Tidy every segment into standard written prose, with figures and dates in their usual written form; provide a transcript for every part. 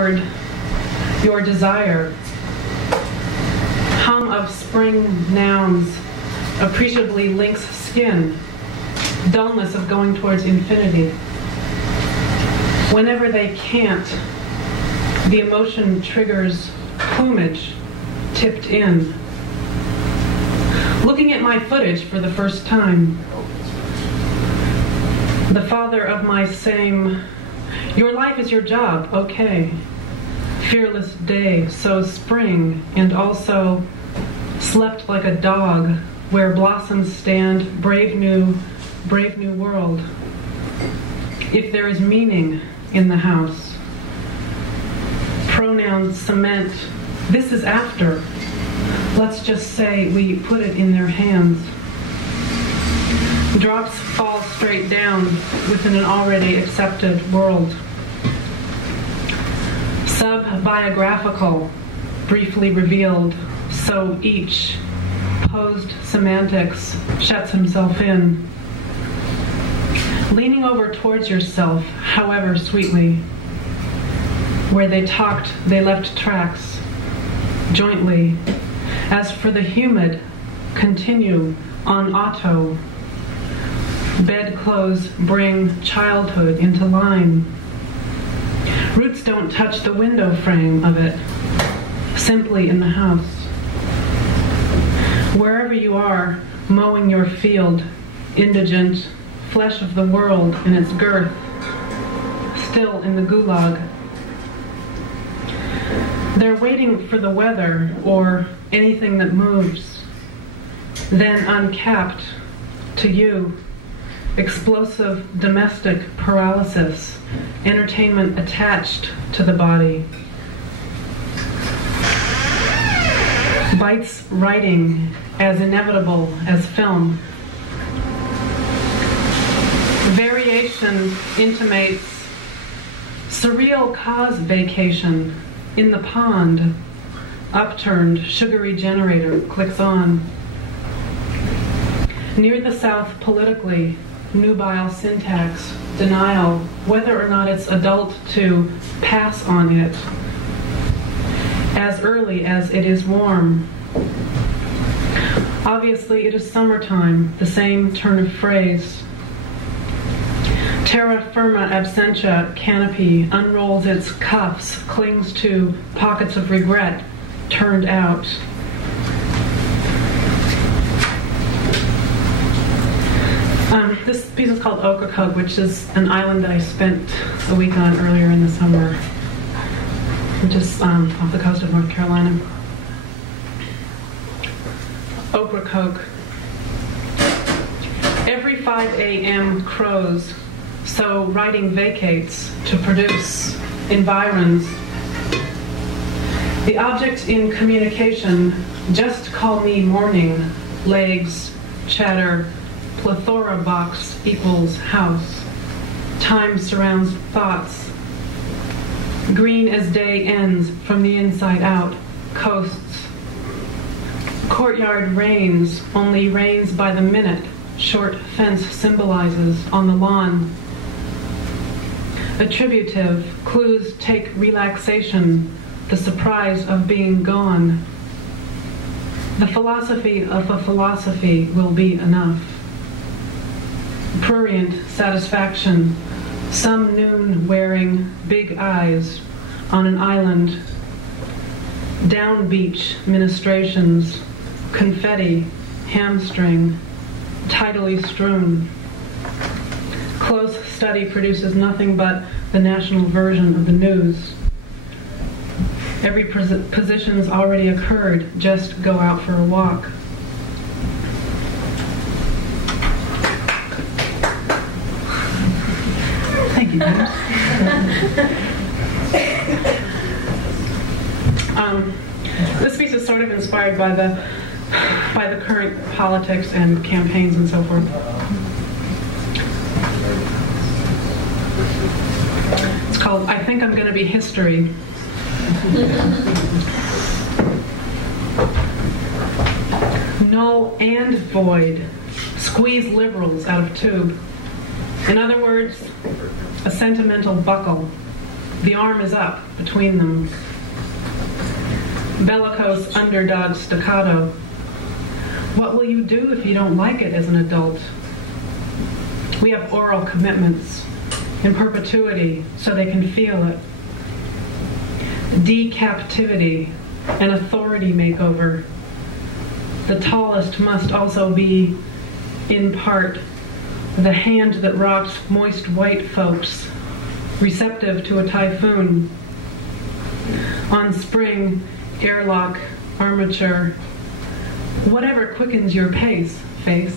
toward your desire. Hum of spring nouns appreciably links skin, dullness of going towards infinity. Whenever they can't, the emotion triggers plumage tipped in. Looking at my footage for the first time, the father of my same, your life is your job, okay. Fearless day, so spring, and also slept like a dog, where blossoms stand, brave new world. If there is meaning in the house. Pronouns cement, this is after. Let's just say we put it in their hands. Drops fall straight down within an already accepted world. Sub-biographical, briefly revealed, so each posed semantics shuts himself in. Leaning over towards yourself, however sweetly. Where they talked, they left tracks, jointly. As for the humid, continue on auto. Bedclothes bring childhood into line. Roots don't touch the window frame of it, simply in the house. Wherever you are, mowing your field, indigent, flesh of the world in its girth, still in the gulag. They're waiting for the weather or anything that moves, then uncapped to you. Explosive domestic paralysis, entertainment attached to the body. Bites writing as inevitable as film. Variation intimates surreal cause vacation in the pond. Upturned sugary generator clicks on. Near the south politically, nubile syntax, denial, whether or not it's adult to pass on it, as early as it is warm. Obviously, it is summertime, the same turn of phrase. Terra firma absentia canopy unrolls its cuffs, clings to pockets of regret, turned out. This piece is called Ocracoke, which is an island that I spent a week on earlier in the summer, which is off the coast of North Carolina. Ocracoke. Every 5 a.m. crows, so writing vacates to produce environs. The object in communication, just call me morning, legs, chatter, plethora box equals house. Time surrounds thoughts. Green as day ends from the inside out, coasts. Courtyard rains, only rains by the minute, short fence symbolizes on the lawn. Attributive, clues take relaxation, the surprise of being gone. The philosophy of a philosophy will be enough. Prurient satisfaction, some noon wearing big eyes on an island. Down beach ministrations, confetti, hamstring, tidally strewn. Close study produces nothing but the national version of the news. Every position's already occurred, just go out for a walk. Thank you, James. This piece is sort of inspired by the current politics and campaigns and so forth. It's called I Think I'm Gonna Be History. Null and void. Squeeze liberals out of tube. In other words, a sentimental buckle. The arm is up between them. Bellicose underdog staccato. What will you do if you don't like it as an adult? We have oral commitments in perpetuity so they can feel it. Decaptivity, an authority makeover. The tallest must also be, in part, the hand that rocks moist white folks, receptive to a typhoon. On spring, airlock, armature, whatever quickens your pace, face.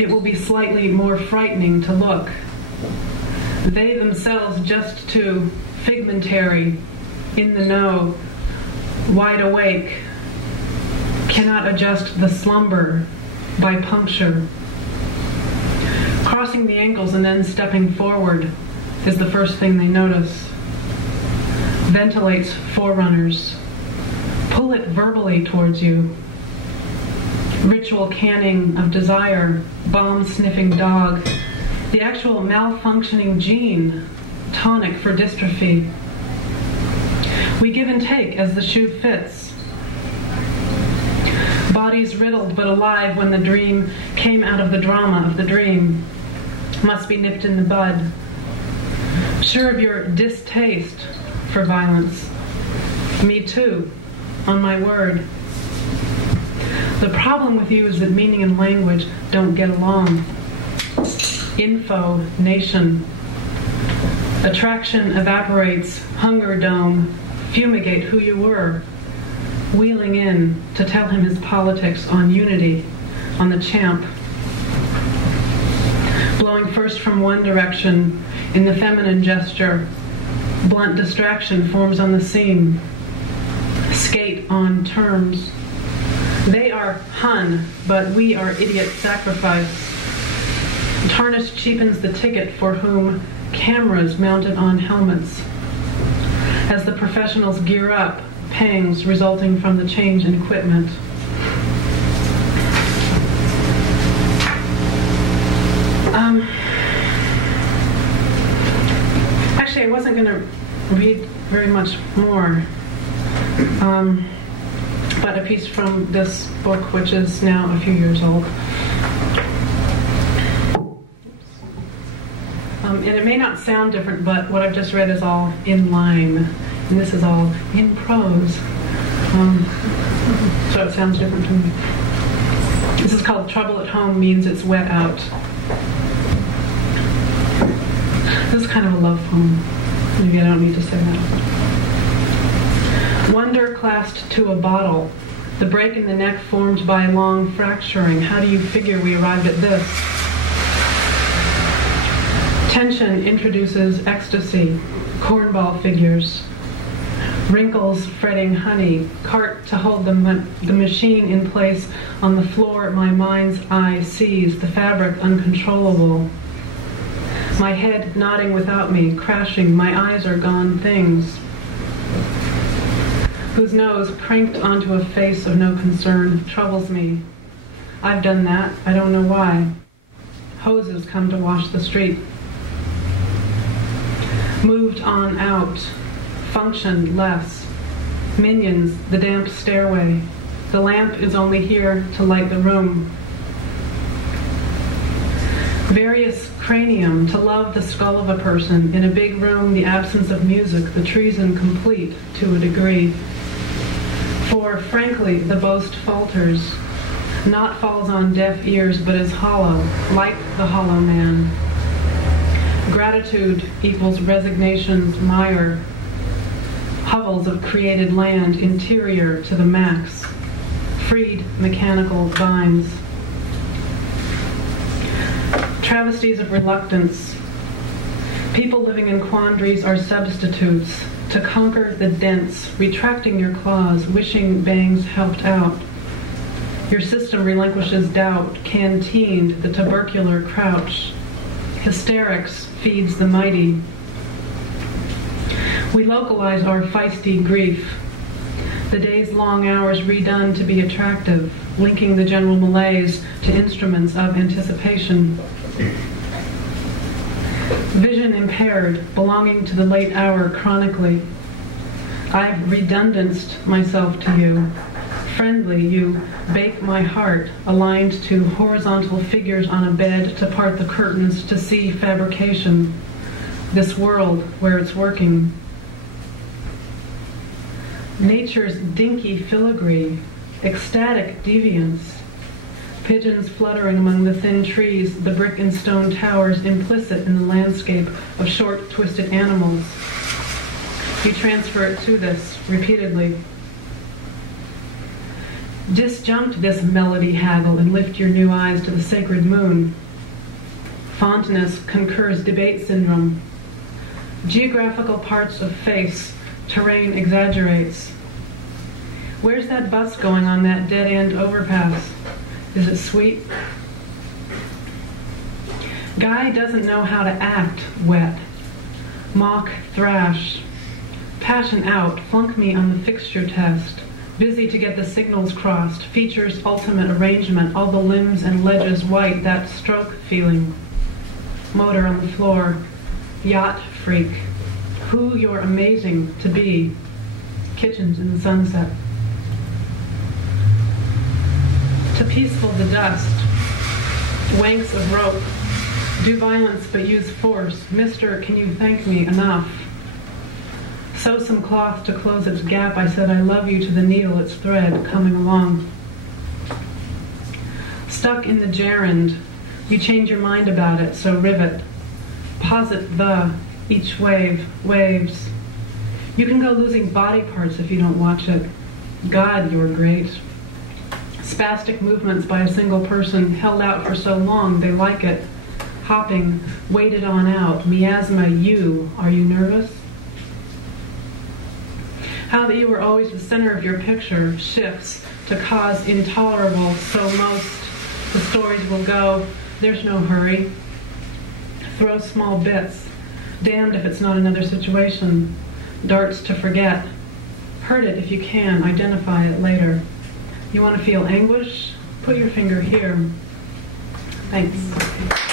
It will be slightly more frightening to look. They themselves just too figmentary, in the know, wide awake, cannot adjust the slumber by puncture. Crossing the ankles and then stepping forward is the first thing they notice. Ventilates forerunners. Pull it verbally towards you. Ritual canning of desire, bomb-sniffing dog, the actual malfunctioning gene, tonic for dystrophy. We give and take as the shoe fits. Bodies riddled but alive when the dream came out of the drama of the dream. Must be nipped in the bud. Sure of your distaste for violence. Me too, on my word. The problem with you is that meaning and language don't get along. Info, nation. Attraction evaporates, hunger dome, fumigate who you were. Wheeling in to tell him his politics on unity, on the champ. Blowing first from one direction in the feminine gesture. Blunt distraction forms on the seam. Skate on terms. They are Hun, but we are idiot sacrifice. Tarnish cheapens the ticket for whom cameras mounted on helmets. As the professionals gear up, pangs resulting from the change in equipment. Actually, I wasn't going to read very much more, but a piece from this book, which is now a few years old. And it may not sound different, but what I've just read is all in line, and this is all in prose. So it sounds different to me. This is called Trouble at Home Means It's Wet Out. This is kind of a love poem. Maybe I don't need to say that. Wonder clasped to a bottle. The break in the neck formed by long fracturing. How do you figure we arrived at this? Tension introduces ecstasy. Cornball figures. Wrinkles fretting honey. Cart to hold the machine in place. On the floor my mind's eye sees. The fabric uncontrollable. My head nodding without me, crashing, my eyes are gone things. Whose nose, cranked onto a face of no concern, troubles me. I've done that, I don't know why. Hoses come to wash the street. Moved on out, functioned less. Minions, the damp stairway. The lamp is only here to light the room. Various cranium, to love the skull of a person. In a big room, the absence of music, the treason complete to a degree. For, frankly, the boast falters. Not falls on deaf ears, but is hollow, like the hollow man. Gratitude equals resignation's mire. Hovels of created land, interior to the max. Freed mechanical vines. Travesties of reluctance. People living in quandaries are substitutes. To conquer the dense, retracting your claws, wishing bangs helped out. Your system relinquishes doubt, canteened the tubercular crouch. Hysterics feeds the mighty. We localize our feisty grief. The day's long hours redone to be attractive, linking the general malaise to instruments of anticipation. Vision impaired, belonging to the late hour chronically. I've redundanced myself to you. Friendly, you bake my heart, aligned to horizontal figures on a bed to part the curtains to see fabrication, this world where it's working. Nature's dinky filigree, ecstatic deviance, pigeons fluttering among the thin trees, the brick and stone towers implicit in the landscape of short, twisted animals. You transfer it to this repeatedly. Disjunct this melody haggle and lift your new eyes to the sacred moon. Fondness concurs debate syndrome. Geographical parts of face, terrain exaggerates. Where's that bus going on that dead-end overpass? Is it sweet? Guy doesn't know how to act wet. Mock thrash. Passion out, flunk me on the fixture test. Busy to get the signals crossed. Features ultimate arrangement, all the limbs and ledges white, that stroke feeling. Motor on the floor. Yacht freak. Who you're amazing to be. Kitchens in the sunset. To peaceful the dust. Wanks of rope. Do violence but use force. Mister, can you thank me enough? Sew some cloth to close its gap. I said I love you to the needle, its thread coming along. Stuck in the gerund. You change your mind about it, so rivet. Posit the, each wave, waves. You can go losing body parts if you don't watch it. God, you're great. Spastic movements by a single person, held out for so long, they like it. Hopping, waited on out. Miasma, you. Are you nervous? How that you were always the center of your picture shifts to cause intolerable, so most the stories will go, there's no hurry. Throw small bits. Damned if it's not another situation. Darts to forget. Hurt it if you can, identify it later. You want to feel anguish? Put your finger here. Thanks.